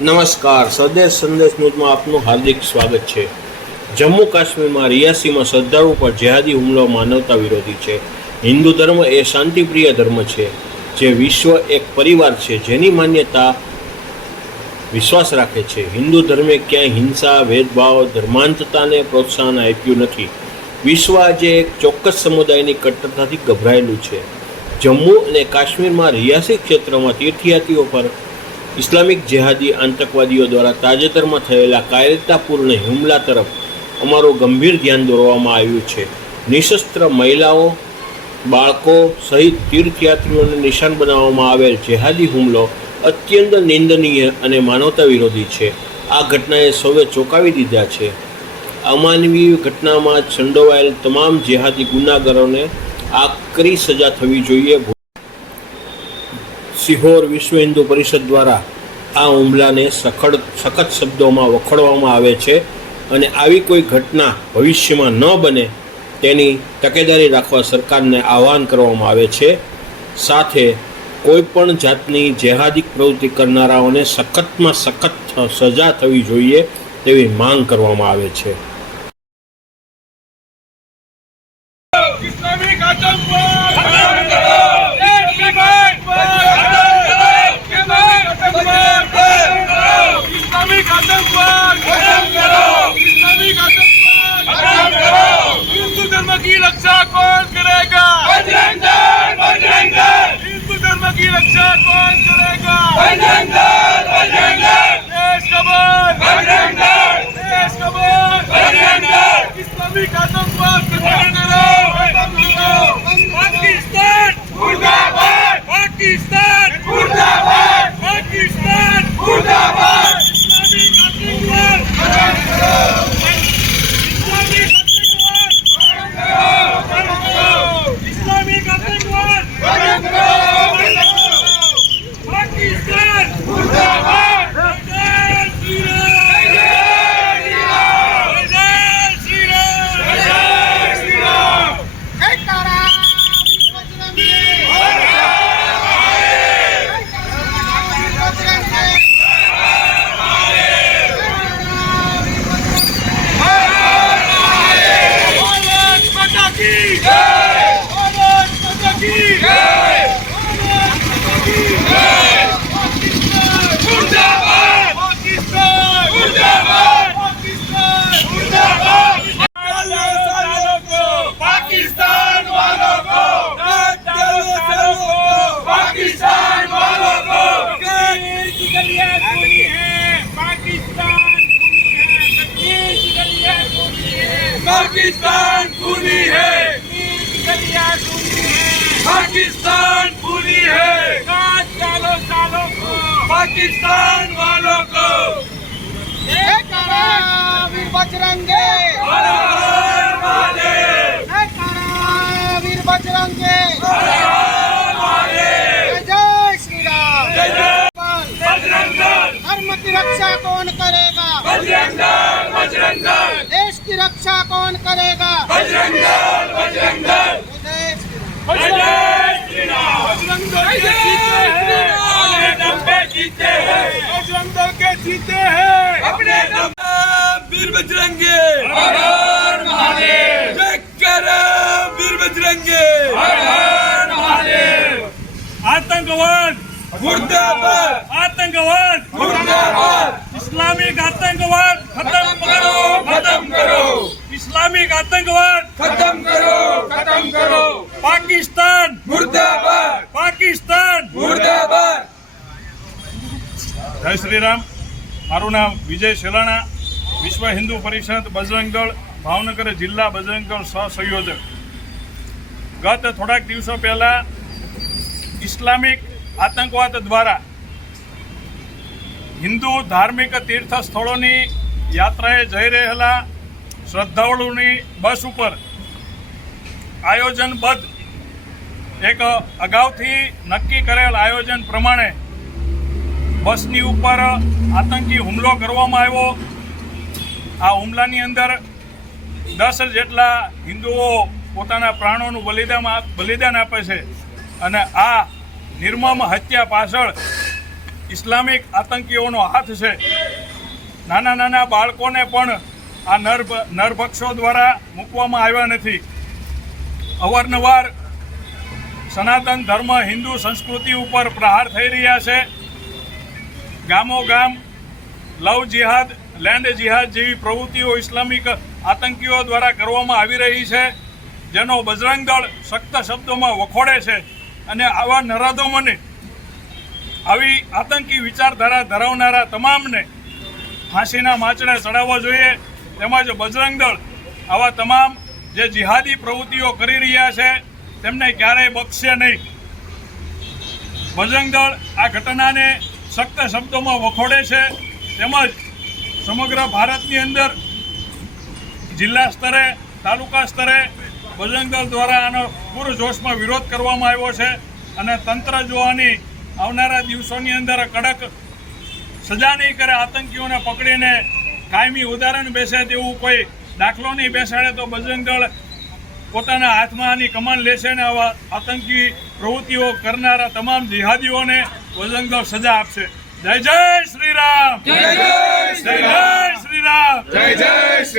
નમસ્કાર, સ્વદેશ સંદેશ ન્યૂઝમાં આપનું હાર્દિક સ્વાગત છે। જમ્મુ કાશ્મીરમાં રિયાસીમાં શ્રદ્ધાળુ પર જેહાદી હુમલો માનવતા વિરોધી છે। હિન્દુ ધર્મ એ શાંતિપ્રિય ધર્મ છે, જે વિશ્વ એક પરિવાર છે, જેની માન્યતા વિશ્વાસ રાખે છે। હિન્દુ ધર્મે ક્યાંય હિંસા, ભેદભાવ, ધર્માંતતાને પ્રોત્સાહન આપ્યું નથી। વિશ્વ આજે એક ચોક્કસ સમુદાયની કટ્ટરતાથી ગભરાયેલું છે। જમ્મુ અને કાશ્મીરમાં રિયાસી ક્ષેત્રમાં તીર્થયાત્રીઓ પર ઇસ્લામિક જેહાદી આતંકવાદીઓ દ્વારા તાજેતરમાં થયેલા કાયરતાપૂર્ણ હુમલા તરફ અમારું ગંભીર ધ્યાન દોરવામાં આવ્યું છે। નિશસ્ત્ર મહિલાઓ, બાળકો સહિત તીર્થયાત્રીઓને નિશાન બનાવવામાં આવેલ જેહાદી હુમલો અત્યંત નિંદનીય અને માનવતા વિરોધી છે। આ ઘટનાએ સૌએ ચોંકાવી દીધા છે। અમાનવીય ઘટનામાં સંડોવાયેલ તમામ જેહાદી ગુનાગારોને આકરી સજા થવી જોઈએ। સિહોર વિશ્વ હિન્દુ પરિષદ દ્વારા આ હુમલાને સખત શબ્દોમાં વખોડવામાં આવે છે અને આવી કોઈ ઘટના ભવિષ્યમાં ન બને તેની તકેદારી રાખવા સરકારને આહ્વાન કરવામાં આવે છે। સાથે કોઈપણ જાતની જેહાદી પ્રવૃત્તિ કરનારાઓને સખતમાં સખત સજા થવી જોઈએ તેવી માંગ કરવામાં આવે છે। हिंदू धर्म की रक्षा कौन करेगा? बजरंग दल, बजरंग दल। हिंदू धर्म की रक्षा कौन करेगा? बजरंग दल, बजरंग दल। देश कबर, बजरंग दल। देश कबर, बजरंग दल। इस्लामिक आतंकवाद खत्म करो, खत्म करो। पाकिस्तान मुर्दाबाद, पाकिस्तान मुर्दाबाद, पाकिस्तान मुर्दाबाद। इस्लामिक आतंकवाद खत्म करो। इस्लामिक आतंकवाद खत्म करो। पाकिस्तान मुर्दाबाद। जय श्री राम, जय श्री राम, जय श्री राम। एक तारा बजरंगी, हर हर महादेव। एक तारा बजरंगी, हर हर महादेव। भारत माता की जय, भारत माता की जय, भारत माता की जय। पाकिस्तान मुर्दाबाद, पाकिस्तान मुर्दाबाद, पाकिस्तान मुर्दाबाद। पाकिस्तान वालों को, पाकिस्तान वालों को कश्मीर की गलियां सुनी है, पाकिस्तान सुनी है, कश्मीर की गलियां सुनी है, पाकिस्तान सुनी है, कश्मीर की गलियां सुनी है, पाकिस्तान सुनी है। 7 सालों को पाकिस्तान वालों को एक करा वीर बजरंगे, हर हर महादेव। एक करा वीर बजरंगे, हर हर महादेव। जय श्री राम, जय जय बजरंग दल। धर्म की रक्षा कौन करेगा? बजरंग दल, बजरंग दल। देश की रक्षा कौन करेगा? बजरंग दल, बजरंग दल। जय श्री राम, बजरंग दल के जीते हैं, अपने दम पे जीते हैं, बजरंग दल के जीते हैं, अपने दम पे। वीर बजरंगे, हर हर महादेव। जय करो वीर बजरंगे, हर हर महादेव। आतंकवाद मुर्दाबाद, आतंकवाद मुर्दाबाद। इस्लामिक आतंकवाद खत्म करो, खत्म करो। इस्लामिक आतंकवाद खत्म करो, खत्म करो। पाकिस्तान मुर्दाबाद, पाकिस्तान मुर्दाबाद। જય શ્રી રામ। મારું નામ વિજય શેલાણા, વિશ્વ હિન્દુ પરિષદ બજરંગ દળ ભાવનગર જિલ્લા બજરંગ દળ સહસંયોજક। ગત થોડાક દિવસો પહેલાં ઇસ્લામિક આતંકવાદ દ્વારા હિન્દુ ધાર્મિક તીર્થ સ્થળોની યાત્રાએ જઈ રહેલા શ્રદ્ધાળુઓની બસ ઉપર આયોજનબદ્ધ એક અગાઉથી નક્કી કરેલ આયોજન પ્રમાણે બસની ઉપર આતંકી હુમલો કરવામાં આવ્યો। આ હુમલાની અંદર 10 જેટલા હિન્દુઓ પોતાના પ્રાણોનું બલિદાન આપે છે અને આ નિર્મમ હત્યા પાછળ ઇસ્લામિક આતંકીઓનો હાથ છે. નાના નાના બાળકોને પણ આ નરભક્ષો દ્વારા મૂકવામાં આવ્યા નથી. અવારનવાર સનાતન ધર્મ હિન્દુ સંસ્કૃતિ ઉપર પ્રહાર થઈ રહ્યા છે. ગામો ગામ લવ જિહાદ, લેન્ડ જિહાદ જેવી પ્રવૃત્તિઓ ઇસ્લામિક આતંકીઓ દ્વારા કરવામાં આવી રહી છે, જેનો બજરંગ દળ સખ્ત શબ્દોમાં વખોડે છે અને આવા નરાધમોને, આવી આતંકી વિચારધારા ધરાવનારા તમામને ફાંસીના માંચડે ચડાવવા જોઈએ. તેમજ બજરંગ દળ આવા તમામ જે જિહાદી પ્રવૃત્તિઓ કરી રહ્યા છે તેમને ક્યારેય બક્ષશે નહીં. બજરંગ દળ આ ઘટનાને સખ્ત શબ્દોમાં વખોડે છે. તેમજ સમગ્ર ભારતની અંદર જિલ્લા સ્તરે, તાલુકા સ્તરે બજરંગ દળ દ્વારા આનો પૂરજોશમાં વિરોધ કરવામાં આવ્યો છે અને તંત્ર જો આની આવનારા દિવસોની અંદર કડક સજા નહીં કરે, આતંકીઓને પકડીને કાયમી ઉદાહરણ બેસે તેવું કોઈ દાખલો નહીં બેસાડે, તો બજરંગ દળ પોતાના હાથમાં આની કમાન લેશે અને આવા આતંકી પ્રવૃત્તિઓ કરનારા તમામ જિહાદીઓને બજરંગ દળ સજા આપશે. જય જય શ્રી રામ, જય જય શ્રી રામ, જય જય શ્રી રામ, જય જય શ્રી